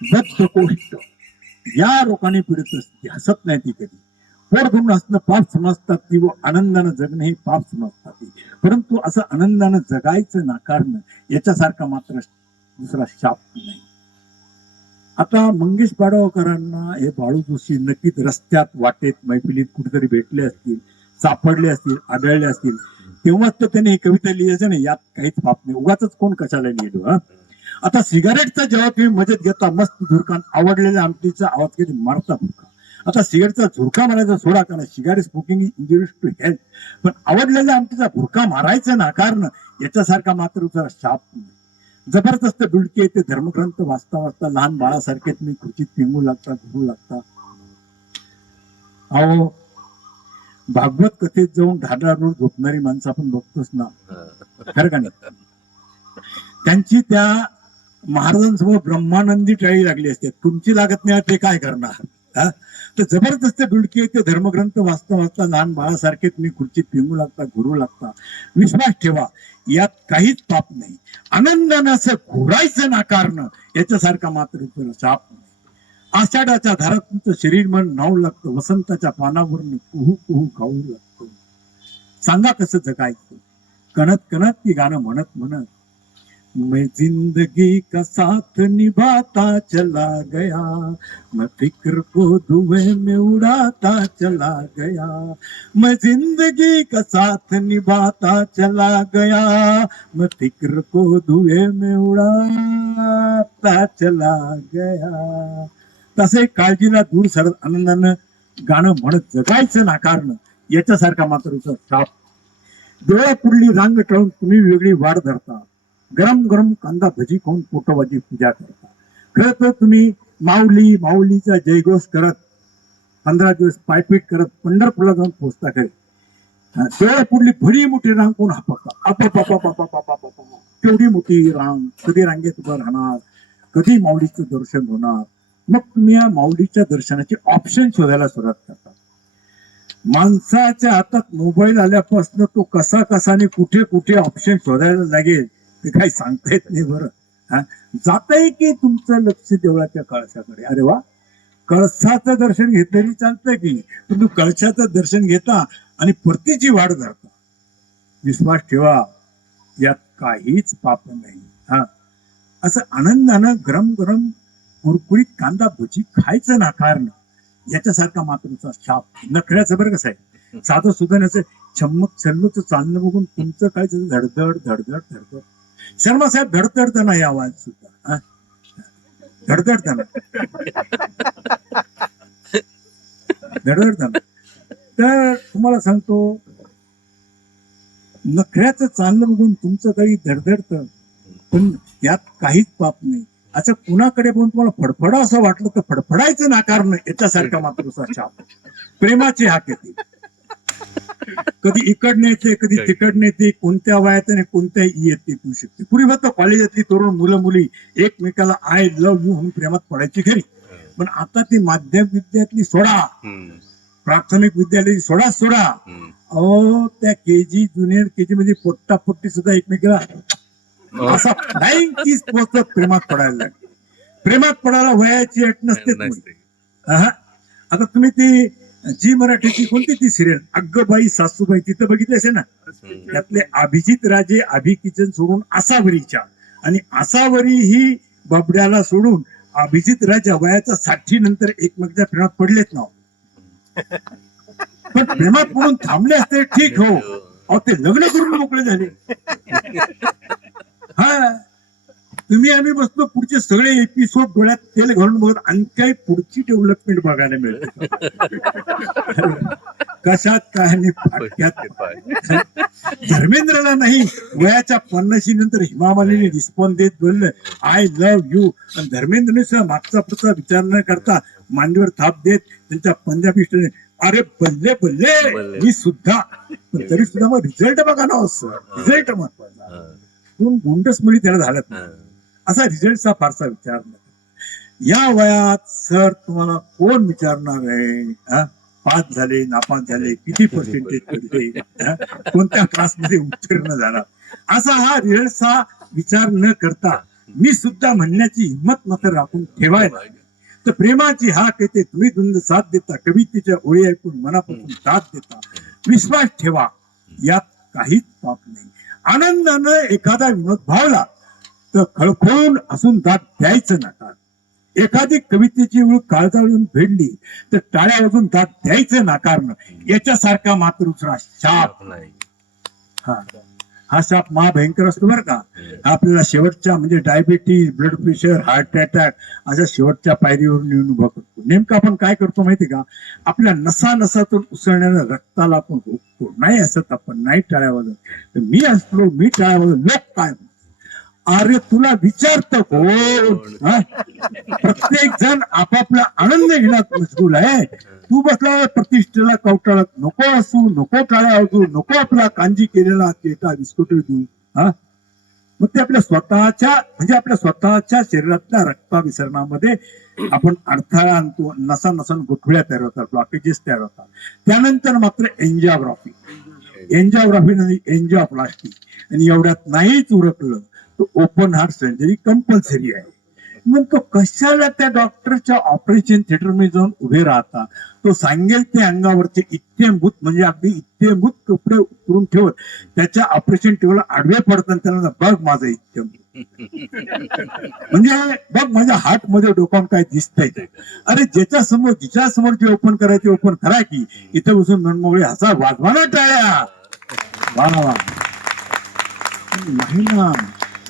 बद्धकोष्ठ या रोगाने पीडित असते. हसत नाही ती कधी. पोट भरून हसणं पाप समजतात ती व आनंदानं जगणं हे पाप समजतात ती. परंतु असं आनंदानं जगायचं नाकारणं याच्यासारखा मात्र दुसरा शाप नाही. आता मंगेश पाडगावकरांना हे बाळू जोशी नक्कीच रस्त्यात वाटेत मैफिलीत कुठेतरी भेटले असतील, सापडले असतील, आढळले असतील. तेव्हाच तर त्याने ही कविता लिहायचं नाही. यात काहीच पाप नाही. उगाच कोण कशाला लिहिलो. आता सिगारेटचा जेव्हा तुम्ही मजेत घेता मस्त झुरकान आवडलेल्या आमटीचा आवाज कधी मारता भुरका. आता सिगारेटचा झुरका मारायचा सोडा, कारण cigarette smoking is injurious to health. पण आवडलेल्या आमटीचा भुरका मारायचं नाकारणं याच्यासारखा मात्र जरा शाप नाही. जबरदस्त डुलके ते धर्मग्रंथ वाचता वाचता लहान बाळासारखे तुम्ही खुर्चीत पेंगू लागता, घुरू लागता. अहो भागवत कथेत जाऊन ढाढाळून झोपणारी माणसं आपण बघतोच ना, खरं का नाही? त्यांची त्या महाराजांसमोर ब्रह्मानंदी टाळी लागली असते. तुमची लागत नाही ते काय करणार. तर जबरदस्त डुलके ते धर्मग्रंथ वाचता वाचता लहान बाळासारखे तुम्ही खुर्चीत पेंगू लागता, घुरू लागता. विश्वास ठेवा, यात काहीच पाप नाही. आनंदानं असं घोरायचं नाकारणं याच्यासारखा मात्र शाप नाही. आषाढाच्या धारात तुमचं शरीर मन न्हावू लागतं. वसंताच्या पानावरून कुहू कुहू गाऊ लागतं. सांगा कसं जगायचं. कणत कणत की गाणं म्हणत म्हणत मैं जिंदगी का साथ निभाता चला गया, मैं फिक्र को धुएं में उड़ाता चला गया, मैं जिंदगी का साथ निभाता चला गया, मैं फिक्र को धुएं में उड़ाता चला गया. तसे काळजीला दूर सरत आनंदानं गाणं म्हणत जगायचं नाकारणं याच्यासारखा मात्र शाप. डोळ्यापुढली रांग टळून तुम्ही वेगळी वाढ धरता. गरम गरम कांदा भजी खाऊन पोटोबाची पूजा करता. खरं तर तुम्ही माऊली माऊलीचा जयघोष करत 15 दिवस पायपीट करत पंढरपूरला जाऊन पोचता. खरे डोळ्यापुढली भरी मोठी रांग कोण हापकता. केवढी मोठी रांग, कधी रांगेत उभं राहणार, कधी माऊलीचं दर्शन होणार. मग तुम्ही या माऊलीच्या दर्शनाचे ऑप्शन शोधायला सुरुवात करता. माणसाच्या हातात मोबाईल आल्यापासून तो कसा कसाने कुठे कुठे ऑप्शन शोधायला लागेल ते काही सांगता येत नाही. बरं जाताय की तुमचं लक्ष देवळाच्या कळसाकडे. अरे वा, कळसाचं दर्शन घेतलं चालतंय की तुम्ही कळसाचं दर्शन घेता आणि परतीची वाट धरता. विश्वास ठेवा, यात काहीच पाप नाही. असं आनंदानं गरम गरम कुरकुरीत कांदा भजी खायचं नाकारणं याच्यासारखा मात्र शाप. नखऱ्याचं बरं कसं आहे, साधं सुद्धा नसेल छम्मक छल्लूच चालणं बघून तुमचं काय धडधड धडधड धडधड. शर्मा साहेब धडधडताना या आवाज सुद्धा धडधडताना धडधडताना. तर तुम्हाला सांगतो, नखऱ्याचं चालणं बघून तुमचं काही धडधडतं, पण यात काहीच पाप नाही. असं कुणाकडे पण तुम्हाला फडफडा असं वाटलं तर फडफडायचं नाकारणं याच्यासारखा मात्र शाप. प्रेमाची हाक येते, कधी इकडनं येते कधी तिकडनं येते, कोणत्या वयात आणि कोणत्या येते तू शकते. पूर्वी फक्त कॉलेजातली तरुण मुलं मुली एकमेकाला आय लव्ह यू म्हणून प्रेमात पडायची खरी. पण आता ती माध्यमिक विद्यार्थी सोडा, प्राथमिक विद्यालयाची सोडा. अहो त्या केजी ज्युनियर केजी मध्ये पोट्टापोट्टी सुद्धा एकमेकाला असा फ्लाइंग किस पोचत प्रेमात पडायला लागले. प्रेमात पडायला वयाची अट नसते. आता तुम्ही ती जी मराठीची कोणती ती सिरियल अग्गबाई सासूबाई तिथं बघितले असेल ना. त्यातले अभिजित राजे अभि किचन सोडून आसावरीच्या, आणि आसावरी ही बबड्याला सोडून अभिजित राजा वयाच्या 60 नंतर एकमेकांच्या प्रेमात पडलेच ना. पण प्रेमात पडून थांबले असते ठीक, हो. अहो ते लग्न करून मोकळे झाले. तुम्ही आम्ही बसलो पुढचे सगळे एपिसोड डोळ्यात तेल घालून बघत आणि काही पुढची डेव्हलपमेंट बघायला मिळते. कशात काय आणि फाटक्यात. धर्मेंद्रला नाही वयाच्या 50 नंतर हेमा मालिनी रिस्पॉन्स देत बोललं आय लव्ह यू, आणि धर्मेंद्रने सुद्धा मागचा पुढचा विचार न करता मांडीवर थाप देत त्यांच्या पंजाबी अरे बल्ले बल्ले मी सुद्धा. पण तरी सुद्धा मग रिझल्ट बघा ना, रिझल्ट महत्वाचा. दोन गुंडस मुली त्याला झाल्यात असा रिझल्टचा फारसा विचार नाही. या वयात सर तुम्हाला कोण विचारणार आहे पास झाले नापास झाले, किती पर्सेंटेज पडले, कोणत्या क्लासमध्ये उत्तीर्ण झाला, असा हा रिझल्टचा विचार न करता मी सुद्धा म्हणण्याची हिंमत मात्र राखून ठेवायला. तर प्रेमाची हाक येते तुम्ही धुंद साथ देता, कवितेच्या ओळी ऐकून मनापासून दाद देता. विश्वास ठेवा यात काहीच पाप नाही. आनंदानं एखादा विनोद भावला तर खळखळून हसून दाद द्यायचं नका. एखादी कवितेची ओळ काळजाळून भेटली तर टाळ्या वाजून दाद द्यायचं नाकारणं. याच्यासारखा मात्र दुसरा शाप नाही. हा शाप महाभयंकर असतो बरं का. आपल्याला शेवटच्या म्हणजे diabetes, blood pressure, heart attack अशा शेवटच्या पायरीवर नेऊन उभा करतो. नेमकं आपण काय करतो माहिती का, आपल्या नसा नसातून उसळणाऱ्या रक्ताला आपण रोखतो. नाही असत आपण, नाही टाळ्या वाजत. मी असलो, मी टाळ्या वाजत, लोक काय अरे तुला विचारतं कोण. प्रत्येक जण आपापला आनंद घेण्यात मशगूल आहे. तू बसला प्रतिष्ठेला कवटाळत, नको असू, नको टाळ्या वाजू, नको आपला कांजी केलेला केटा बिस्कुट देऊ. मग ते आपल्या स्वतःच्या म्हणजे आपल्या स्वतःच्या शरीरातल्या रक्ताभिसरणामध्ये आपण अडथळा आणतो. नसा नसन गुठळ्या तयार होतात, ब्लॉकेजेस तयार होतात. त्यानंतर मात्र एन्जिओग्राफी नाही एन्जिओप्लास्टी. आणि एवढ्यात नाहीच उरकलं तो ओपन हार्ट सर्जरी कंपल्सरी आहे. मग तो कशाला त्या डॉक्टरच्या ऑपरेशन थिएटर मध्ये जाऊन उभे राहता. तो सांगेल ते अंगावरचे इत्यंभूत म्हणजे अगदी इत्यंभूत कपडे उतरून ठेवत त्याच्या ऑपरेशन टेबल आडवे पडतात. त्याला बघ माझं इत्यंभूत म्हणजे बघ माझ्या हार्ट मध्ये डोकावून काय दिसतंय. अरे ज्याच्या समोर जिच्या समोर जे ओपन करायचे ओपन करा की. इथे बसून मनमोकळे हसा, वाजवाना टाळ्या. वा वा. नाही ना